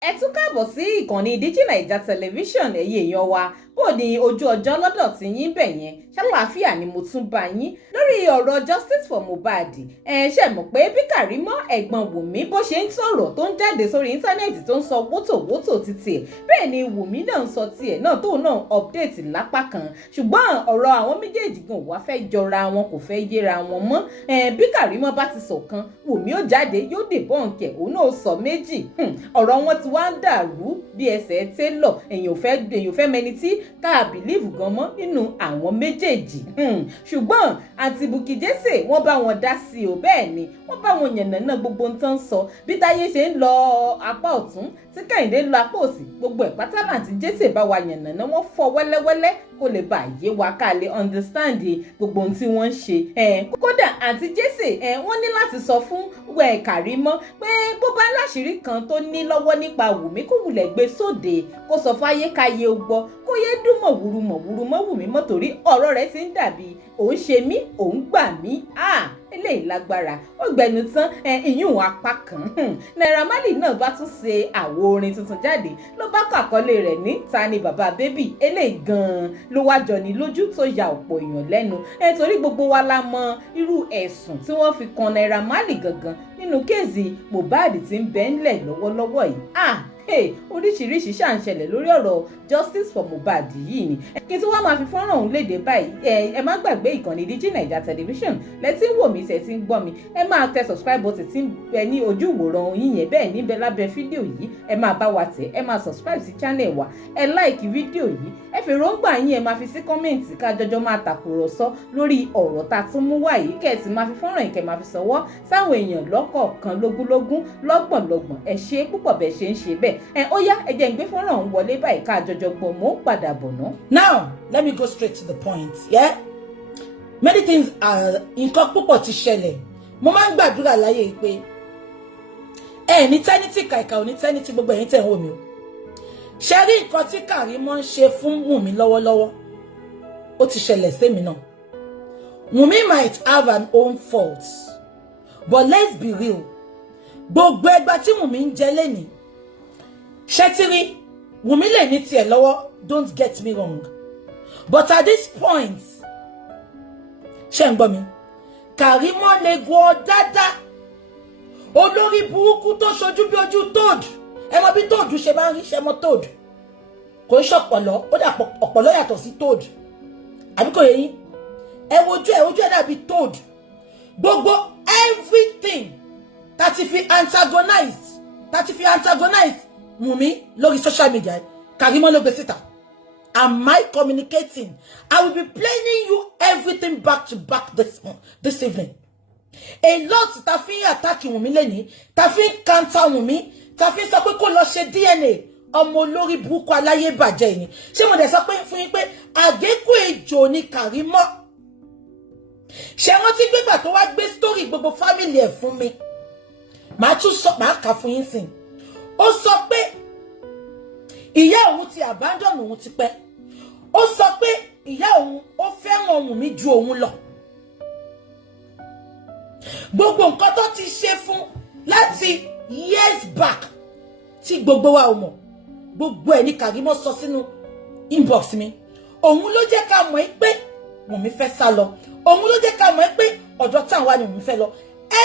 Ẹ tún káàbọ̀ sí ìkànnì Naija Television ẹ̀yin èèyàn wa bó ní ojú ọjọ́ lọ́dọ̀ tí yín bẹ̀ yẹn ṣàlàáfíà ni mo tún bá yín lórí ọ̀rọ̀ justice for Mohbad. Ṣe mọ̀ pé bí Karimot ẹ̀gbọ́n Wunmi bó ṣe ń sọ̀rọ̀ tó ń jáde sórí íńtánẹ́ẹ̀tì tó ń sọ wótòwótò títí ẹ̀ bẹ́ẹ̀ ni Wunmi náà ń sọ tiẹ̀ náà tóun náà update lápá kan, ṣùgbọ́n ọ̀rọ̀ àwọn méjèèjì gan wá fẹ́ jọra wọn kò fẹ́ yéra wọn mọ́. Bí Karimot bá ti sọ̀kan Wunmi ó jáde yóò debunk ẹ̀ òun náà sọ méjì. Ọ̀rọ̀ wọn ti wá ń dàrú bí ẹsẹ̀ télọ̀, èèyàn fẹ́ mẹni tí ká bìlíìfù gan mọ́ nínú àwọn méjèèjì. Ṣùgbọ́n àǹtí Bukky Jesse wọ́n bá wọn dá sí o, bẹ́ẹ̀ ni wọ́n bá wọn yànnàná gbogbo ń tán sọ bí Táyé ṣe ń lọ apá ọ̀tún tí Kẹ́hìndé ń lọ apá òsì, gbogbo ẹ̀ pátá àǹtí Jesse bá wa yànnàná wọ́n fọ́ wẹ́lẹ́wẹ́lẹ́ kó lè bá yé wa ká lè understand gbogbo ohun tí wọ́n ń ṣe. Kódà àǹtí Jesse wọ́n ní láti sọ fún Karimot pé bó bá láṣìírí kan tó ní lọ́wọ́ nípa Wunmi kó wulẹ̀ gbé sóde kó sọ fáyé káyé ó gbọ́ kó yé dún mọ̀wúrú mọ́ Wunmi mọ́ torí ọ̀rọ̀ rẹ̀ ti ń dàbí òun ṣe mí òun gbà mí. Eléyìí lágbára ó gbẹnu tán ìyún apá kan. Naira Marley náà bá tún ṣe àwo orin tuntun jáde ló bá kọ àkọlé rẹ̀ ní ta ni bàbá bébì. Eléyìí gan-an ló wá jọni lójú tó ya ọ̀pọ̀ èèyàn lẹ́nu torí gbogbo wa la mọ irú ẹ̀sùn tí wọ́n fi kan Naira Marley gangan nínú kéèsì Mohbad tí ń bẹ ńlẹ̀ lọ́wọ́lọ́wọ́ yìí. Oríṣiríṣi ṣà ń ṣẹlẹ̀ lórí ọ̀rọ̀ justice for Mohbad yìí ni. Kí n tí wọ́n máa fi fọ́nrán òun léde báyìí ẹ má gbàgbé ìkànnì Naija Television lẹ́tí ń wò mí tẹ̀ tí ń gbọ́ mi, ẹ máa tẹ subscribe button tí ń bẹ ní ojú ìwòran yín yẹn bẹ́ẹ̀ níbẹ̀ lábẹ́ fídíò yìí ẹ máa bá wa tẹ̀, ẹ máa subscribe sí channel wa, ẹ like fídíò yìí, ẹ fi èròǹgbà yín ẹ máa fi sí kọ́mẹ̀ǹtì ká jọjọ́ máa tàkùrọ̀sọ lórí ọ̀rọ̀ tá a tún mú wá yìí, kẹ́ ẹ sì máa fi fọ́nrán yìí kẹ́ máa fi sọwọ́ sáwọn èèyàn lọ́kọ̀ọ̀kan lógúnlógún lọ́gbọ̀nlọ́gbọ̀n. Ẹ ṣe púpọ̀ bẹ́ẹ̀ ṣe ń ṣe bẹ́ẹ̀. Ó yá ẹ jẹ́ ń gbé fọ́nrán òun wọlé báyìí ká jọjọ gbọ́ mọ́ padà bọ̀ ná. Now let me go straight to the point. Many things are nǹkan púpọ̀ ti ṣẹlẹ̀. Mo máa ń gbàdúrà láyé pé ní tẹ́nítì kàìkà ò ní tẹ́nítì gbogbo ẹ̀yin tẹ̀ ń wò mí o. Ṣé rí nǹkan tí Karimot ń ṣe fún Wunmi lọ́wọ́lọ́wọ́ ó ti ṣẹlẹ̀ sẹ́mi náà. Wunmi might have an own fault, but let's be real. Gbogbo ẹgbà tí Wunmi ń jẹ lẹ́nìí ṣé tí rí Wunmi lè ní tiẹ̀ lọ́wọ́, don't get me wrong, but at this point ṣé ń gbọ́ mi, Karimot lè gbọ́ dáadáa. Olórí burúkú tó ṣojú bí ojú Toad, ẹ mọ̀ bí Toad ṣe máa ń rí, ṣe mọ̀ Toad kò ń ṣọ̀pọ̀lọ́, ó dà ọ̀pọ̀lọ́ yàtọ̀ sí Toad àbí kò yé yín, ẹ wojú ẹ dàbí Toad. Gbogbo everything tá ti fi antagonize Wunmi lórí social media Karimot ló gbé síta. Am I communicating? I will be playing you everything back to back this evening. A lot ta fi attack Wunmi lẹ́ni, ta fi counter Wunmi, ta fi sọ pé kó lọ ṣe DNA ọmọ olórí burúkú aláyé bàjẹ́ ni. Ṣé mo dẹ̀ sọ pé fún yín pé àgékù ejò ni Karimot? Ṣé wọ́n ti gbégbà tó wá gbé story gbogbo family ẹ̀ fún mi? Màá kà fún yín sìn. Ó sọ pé ìyá òun ti abandon òun ti pẹ́. Ó sọ pé ìyá òun ó fẹ́ràn Wunmi ju òun lọ. Gbogbo nǹkan tó ti ṣe fún láti years back tí gbogbo wa ò mọ̀, gbogbo ẹ̀ ní Karimot sọ sínú inbox mi. Òun ló jẹ́ ká mọ̀ pé Wunmi fẹ́ sá lọ. Òun ló jẹ́ ká mọ̀ pé ọ̀dọ̀ táwọn wà ní Wunmi fẹ́ lọ.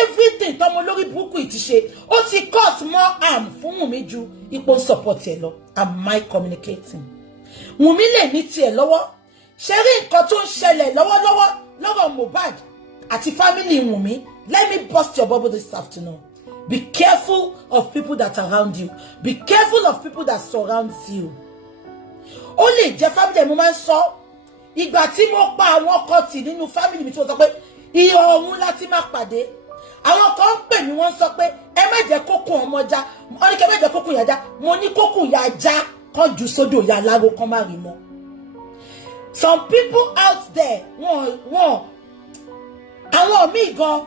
Everything tọmọ lórí burúkú yìí ti ṣe ó ti cause more harm fún Wunmi ju ipò support ẹ lọ. Am I communicating? Wunmi lè ní tiẹ̀ lọ́wọ́. Ṣé rí nǹkan tó ń ṣẹlẹ̀ lọ́wọ́lọ́wọ́ lọ́rọ̀ Mohbad àti family Wunmi? Let me bust your bubble this afternoon. Be careful of people that are around you. Be careful of people that surround you. Ó lè jẹ́ family mo máa ń sọ. Ìgbà tí mo pa àwọn ọkọ tì nínú family mi tí wọ́n sọ pé iye ọ̀hún láti máa pàdé. Àwọn kan ń pè mí wọ́n sọ pé ẹ má jẹ́ kókùn ọmọ já. Wọ́n ní kí ẹ má jẹ́ kókùn ìyá já. Mo ní kókùn ìyá já kan jù sódò ìyá aláwo kan má rí mọ́. Some people out there àwọn míì gan,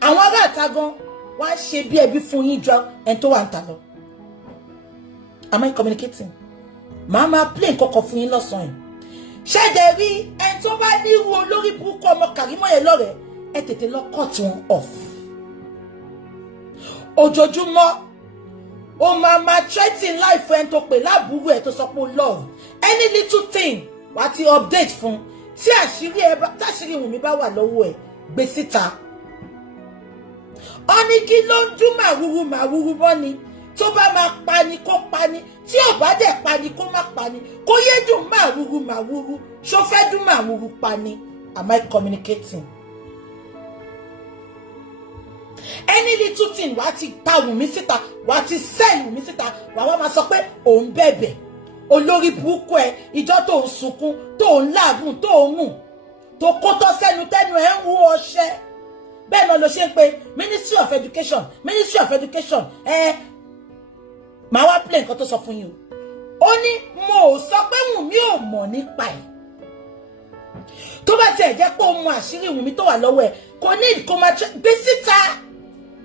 àwọn ará àta gan wọ́n á ṣe bí ẹbí fún yín jọ ẹni tó wà ń ta lọ. Am I communicating? Màá máa play nǹkan fún yín lọ́sàn-án yìí. Ṣẹ́jẹ̀ rí ẹni tó bá nírú olórí burúkú ọmọ Karimot yẹn lọ́rẹ̀ẹ́ ẹ tètè lọ cut wọn off. Ojoojúmọ́ o máa threaten life ẹni tó pè lábúrú ẹ̀ tó sọ pé love any little thing wá ti update fún tí àṣírí Wunmi bá wà lọ́wọ́ ẹ̀ gbé síta. Ó ní kí ló ń dún màrúrú mọ́ ni tó bá máa pani kó pani tí ò bá dẹ̀ pani kó má pani kó yé dùn màrúrú ṣó fẹ́ dún màrúrú pani. Am I communicating? Any little thing wá ti ta Wunmi síta wá ti sell Wunmi síta wá wá máa sọ pé òun bẹ̀bẹ̀ olórí burúkú ẹ ìjọ tó ń sunkún tó ń láàgùn tó ń rùn tó kó tọ́ sẹ́nu tẹ́nu ẹ̀ ń wú ọṣẹ bẹ́ẹ̀ náà ló ṣe ń pe Ministry of Education màá wá play nǹkan tó sọ fún yín o. Ó ní mo ò sọ pé Wunmi ò mọ̀ nípa ẹ̀ tó bá tiẹ̀ jẹ́ pé ó mọ àṣírí Wunmi tó wà lọ́wọ́ ẹ̀ kò ní kó máa gbé síta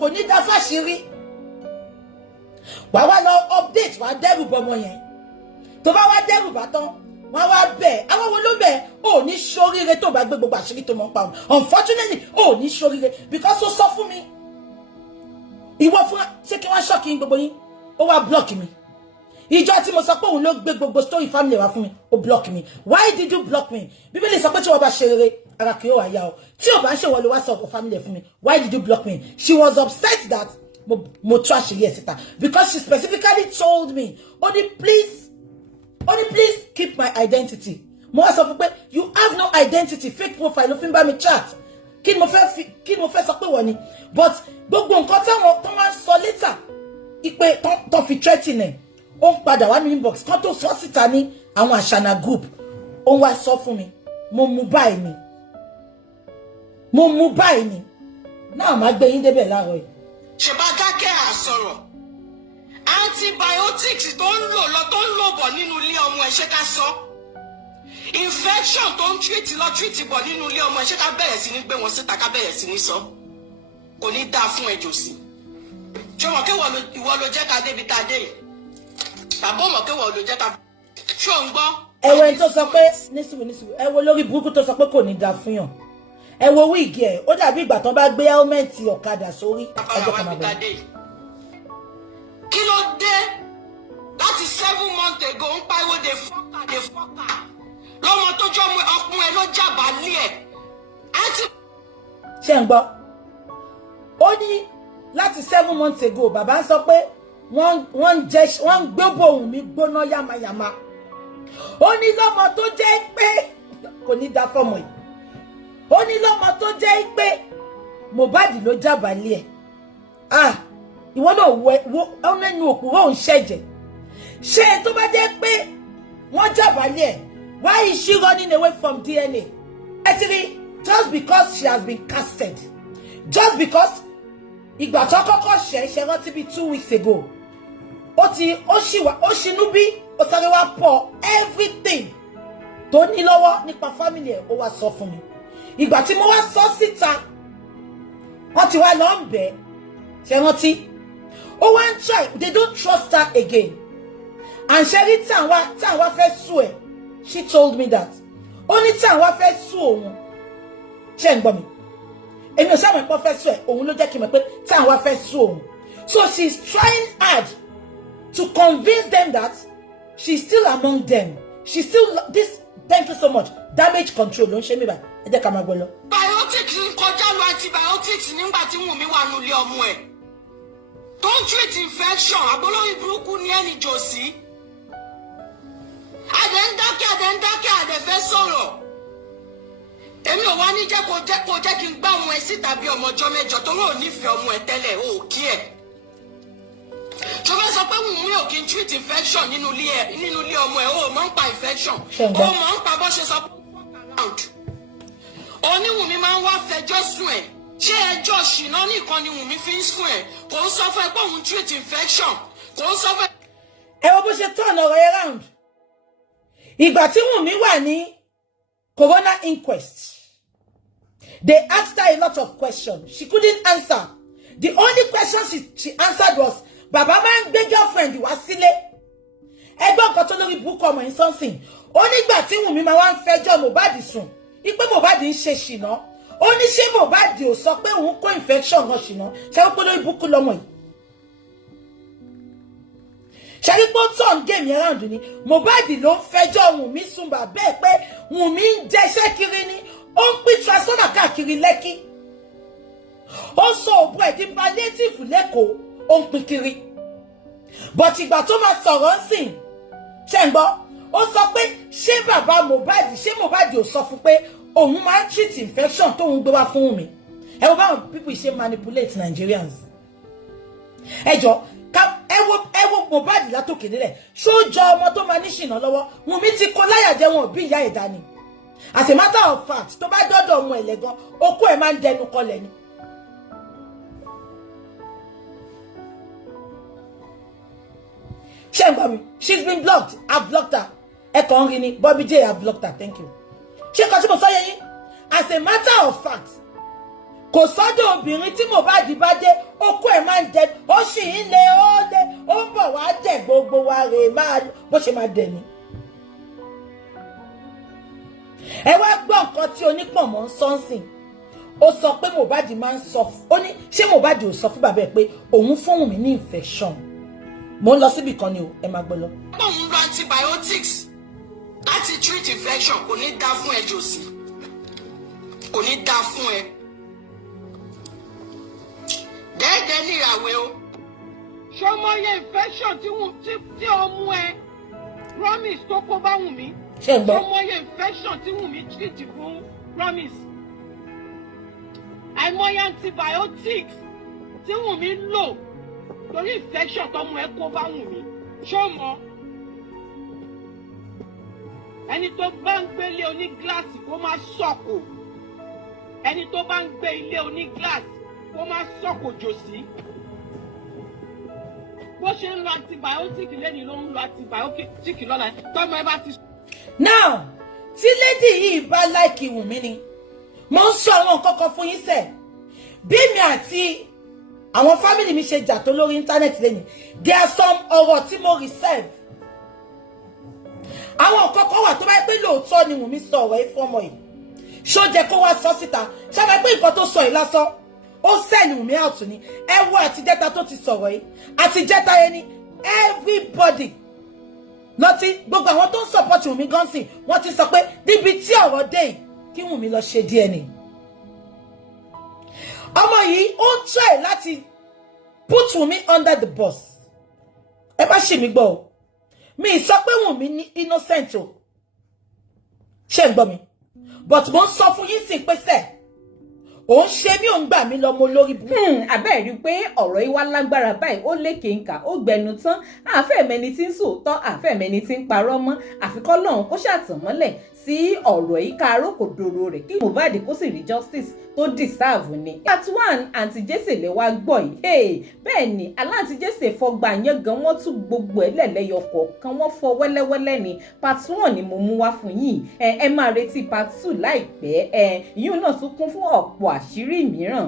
kò ní dá fáṣírí wàá wá lọ update wàá dẹ́rù bọmọ yẹn tó bá wá dẹ́rù bá tán wọ́n wá bẹ̀ àwọn wo ló bẹ̀ ò ní ṣoríire tó bá gbé gbogbo àṣírí tó mọ̀ ń pa wọn unfortunately ò ní ṣoríire because ó sọ fún mi ìwọ fún ṣé kí wọ́n ṣọ́ọ̀kì gbogbo yín ó wá block mi ìjọ tí mo sọ pé òun ló gbé gbogbo story family wá fún mi ó block mi. Why did you block me? Bíbélì sọ pé tí wọ́n bá ṣe rere ara kì yóò wá yá o tí ò bá ń ṣe wọlé wá sọ ọkọ family fún mi. Why did you block me? She was upset that mo tú àṣírí ẹ̀ síta because she specifically told me only please keep my identity. Mo wá sọ fún pé you have no identity, fake profile ló fi ń bá mi chat kí ni mo fẹ́ sọ pé wọ́n ni but gbogbo nǹkan táwọn tó máa ń sọ later ipe tó fi threaten ẹ̀ ó ń padà wá ní inbox kan tó sọ síta ní àwọn àṣànà group ó ń wá sọ fún mi mo mú báyìí ni náà máa gbé yín débẹ̀ láàárọ̀ yìí. ṣèbá dákẹ́ àsọ̀rọ̀ antibiotics tó ń lò bọ̀ nínú ilé ọmọ ẹ̀ ṣé ká sọ infection tó ń treat bọ̀ nínú ilé ọmọ ẹ̀ ṣé ká bẹ̀rẹ̀ sí ní gbé wọn síta ká bẹ̀rẹ̀ sí ní sọ kò ní dáa fún ẹjọ́ sí ṣé wọn kéwọ́ ìwọ ló jẹ́ ká débi tá a dé yìí bàbá ọmọ kéwọ́ ló jẹ́ ká ṣé ò ń gbọ́. ẹ̀wẹ̀ tó sọ pé nísìwò ẹ wo lórí burúkú tó sọ pé kò ní dáa fún yàn ẹ wo wíìgì ẹ ó dàbí ìgbà tán bá gbé hẹ́lmẹ́ǹtì ọ̀kadà sórí ọjọ́ kan máa bẹ̀rẹ̀. kí ló dé láti 7 months ago ń pariwo de fọ́kà lọ́mọ tó jọ ọkùnrin ẹ ló jàbá lé ẹ̀. ṣé ń gbọ́ ó ní láti 7 months ago bàbá ń sọ pé wọ́n ń gbé bòun mi gbóná yàmàyàmà ó ní lọ́mọ tó jẹ́ pé kò ní dá fọ́mọ yìí ó ní lọ́mọ tó jẹ́ pé Mohbad ló jábàálẹ̀ ẹ̀ ìwọ náà wo ẹnu òkúrò òun ṣẹ̀jẹ̀ ṣé tó bá jẹ́ pé wọ́n jábàálẹ̀ ẹ̀ why is she running away from DNA? Actually, just because she has been casted, just because ìgbà tó kọ́kọ́ ṣe rántí bí 2 weeks ago ó ṣinú bí ó sáré wá pọ̀ everything tó ní lọ́wọ́ nípa family ẹ̀ ó wá sọ fún mi ìgbà tí mo wá sọ síta wọ́n ti wá lọ ń bẹ̀ ṣe rántí ó wá ń try they don't trust her again and ṣe rí tí àwọn fẹ́ sue ẹ̀ she told me that ó ní tí àwọn fẹ́ sue òun ṣe ń gbọ́ mi èmi ò sábà pọ́ fẹ́ sue ẹ̀ òun ló jẹ́ kí n mọ̀ pé tí àwọn fẹ́ sue òun so she's trying hard to convince them that she's still among them she's still this thank you so much damage control ló ń ṣe mí bá ẹ jẹ́ ká máa gbọ́ lọ. biotics ń kọjá lọ antibiotics nígbà tí Wunmi wà nílé ọmọ ẹ̀ tó ń treat infection àgbólóyìn burúkú ní ẹni jòsí àdẹ fẹ́ sọ̀rọ̀ èmi ò wá ní jẹ́ kó jẹ́ kí n gbá ọmọ ẹ̀ síta bí ọmọ ọjọ́ mẹ́jọ tó rò nífẹ̀ẹ́ ọmọ ẹ̀ tẹ́lẹ̀ ò kí ẹ̀ ṣọfẹ́ sọ pé Wunmi ò kí n treat infection nínú ilé ọmọ ẹ̀ ó mọ̀ ń pa infection ó mọ̀ ń pa bó ṣe sọ pé òní Wunmi máa ń wá fẹjọ́ sùn ẹ̀ ṣé ẹjọ́ ṣìnà nìkan ni Wunmi fi ń sùn ẹ̀ kò ń sọ fún ẹ pé òun treat infection kò ń sọ fún ẹ. ẹ wo bó ṣe turn ọ̀rọ̀ yẹn round ìgbà tí Wunmi wà ní corona inquest they asked her a lot of questions she couldn't answer the only question she answered was bàbá máa ń gbé girlfriend wá sílé ẹgbẹ́ nǹkan tó lórí burúkú ọmọ yìí sọ́nsìn ó nígbà tí Wunmi máa wá ń fẹjọ́ Mohbad sùn ipe Mohbad ń ṣe ṣìnà ó ní ṣé Mohbad ò sọ pé òun kó infection gan ṣìnà ṣé ó pé lórí burúkú lọ́mọ yìí ṣẹ́rí pé ó turn game yẹn round ni Mohbad ló ń fẹjọ́ Wunmi sùn bàbá ẹ̀ pé Wunmi ń jẹṣẹ́ kiri ni ó ń pín transformer káàkiri Lẹ́kì ó sọ òbú ẹ̀ di palliative lẹ́kọ̀ọ́ ó ń pín kiri but ìgbà tó máa sọ̀rọ̀ ń sìn ṣe ń gbọ́ ó sọ pé ṣé bàbá Mohbad ò sọ fún pé òun máa ń treat infection tóun gbé wá fún Wunmi ẹ wo báwọn people ṣe manipulate Nigerians ẹ jọ ẹ wo Mohbad látòkè délẹ̀ ṣó jọ ọmọ tó máa ní ṣìnà lọ́wọ́ Wunmi ti kó láyà jẹ wọn bí ìyá ẹ̀ dání as a matter of fact tó bá dọ́dọ̀ ọmọ ẹ̀lẹ́gan okó ẹ̀ máa ń dẹnu kọlẹ̀ ni. ṣé ń gbọ́ mi she's been blocked I've blocked her ẹ kàn ń rí ni Bobby J I've blocked her thank you. ṣé nǹkan tí mo sọ yẹ yín as a matter of fact kò sọ́dọ̀ obìnrin tí Mohbad bá dé okó ẹ̀ máa ń dẹ ó sì ń lé ó ń bọ̀ wá dẹ̀ gbogbo wa rè máa bó ṣe máa dẹ̀ ni. ẹ wá gbọ́ nǹkan tí onípọ̀nmọ́ ń sọ́nsìn ó sọ pé Mohbad máa ń sọ ó ní ṣé Mohbad ò sọ fún bàbá ẹ̀ pé òun fún Wunmi ní infection mo ń lọ síbì kan ni o ẹ máa gbọ́ lọ. òun lo antibiotics láti treat infection kò ní dá fún ẹ jòsí kò ní dá fún ẹ dẹ́ẹ̀dẹ́ ní ìyàwó o. ṣọmọye infection tí ọmú ẹ promise tó kó bá Wunmi. ṣé ń gbọ́. ṣọmọye infection tí Wunmi treat fún promise. àìmọye antibiotics tí Wunmi lò torí infection tó mú ẹ kó bá Wunmi. ṣọmọ ẹni tó bá ń gbé ilé onígíláàsì kó má sọ̀kò ẹni tó bá ń gbé ilé onígíláàsì kó má sọ̀kò jòsí bó ṣe ń lo antibiotic lẹ́ni ló ń lo antibiotic lọ́la tọ́mọ ẹ bá ti. now tí lady yìí bá láìkì Wunmi ni mo ń sọ àwọn nǹkan kan fún yín sẹ bí mi àti àwọn family mi ṣe jà tó lórí íńtánẹ́ẹ̀tì lẹ́yìn there are some ọ̀rọ̀ tí mo reserve àwọn nǹkan kan wà tó bá yẹ pé lóòótọ́ ni Wunmi sọ ọ̀rọ̀ yìí fọ́mọ yìí ṣó jẹ́ kó wá sọ síta ṣáà pé nǹkan tó sọ yìí lásán ó sẹ́ni Wunmi out ni ẹ wo àtijẹ́ta tó ti sọ̀rọ̀ yìí àtijẹ́ta yẹn ni everybody lọ́tí gbogbo àwọn tó ń support Wunmi gan sí wọ́n ti sọ pé níbi tí ọ̀rọ̀ dé yìí kí Wunmi lọ ṣe DNA ọmọ yìí ó ń try láti put Wunmi under the bus ẹ bá ṣì mí gbọ́ o mi sọ pé Wunmi ní innocent o ṣé ń gbọ́ mi but mo ń sọ fún yín sí pé sẹ́ẹ̀ ó ń ṣe mí ò ń gbà mí lọ́mọ lórí bú. àbẹ́ẹ̀ rí i pé ọ̀rọ̀ yìí wá lágbára báyìí ó lékè ńkà ó gbẹnu tán àfẹ́ẹ̀mẹni tí ń sòótọ́ àfẹ́ẹ̀mẹni tí ń parọ́ mọ́ àfikọ́ lọ́hùn kó ṣàtànmọ́lẹ̀ sí ọ̀rọ̀ yìí káàárọ̀ kò dòrò rẹ̀ kí Mohbad kó sì rí justice tó deserve ni. part one àǹtí jésè lè wá gbọ́ yìí bẹ́ẹ̀ ni aláǹtí jésè fọgbà yẹn gan wọ́n tún gbogbo ẹ̀ lẹ́lẹ́yọ kọ̀ọ̀kan wọ́n fọ wẹ́lẹ́wẹ́lẹ́ ni part one ni mo mú wá fún yín ẹ máa retí part two láìpẹ́ ìyún náà tún kún fún ọ̀pọ̀ àṣírí mìíràn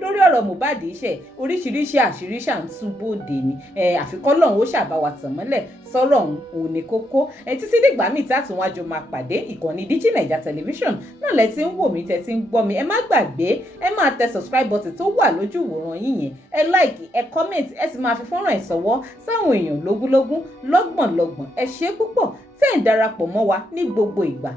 lórí ọ̀rọ̀ Mohbad iṣẹ́ oríṣiríṣi àṣírí ṣà ń tú bóde ni àfikọ́ lọ́hùn ó ṣàbáwá tàn mọ́lẹ̀ sọ̀rọ̀ òun ní kókó títí dìgbà míì tí àtúnwájọ máa pàdé ìkànnì Digi Naija television náà lẹ ti ń wò mí tẹ ti ń gbọ́ mi ẹ má gbàgbé ẹ máa tẹ subscribe button tó wà lójú ìwòran yín yẹn ẹ like ẹ comment ẹ sì máa fi fọ́nrán ẹ̀ sọ́wọ́ sáwọn èèyàn lógúnlógún lọ́gbọ̀nlọ́gbọ̀n ẹ ṣé púpọ̀ tẹ́ ń darapọ̀ mọ́ wa ní gbogbo ìgbà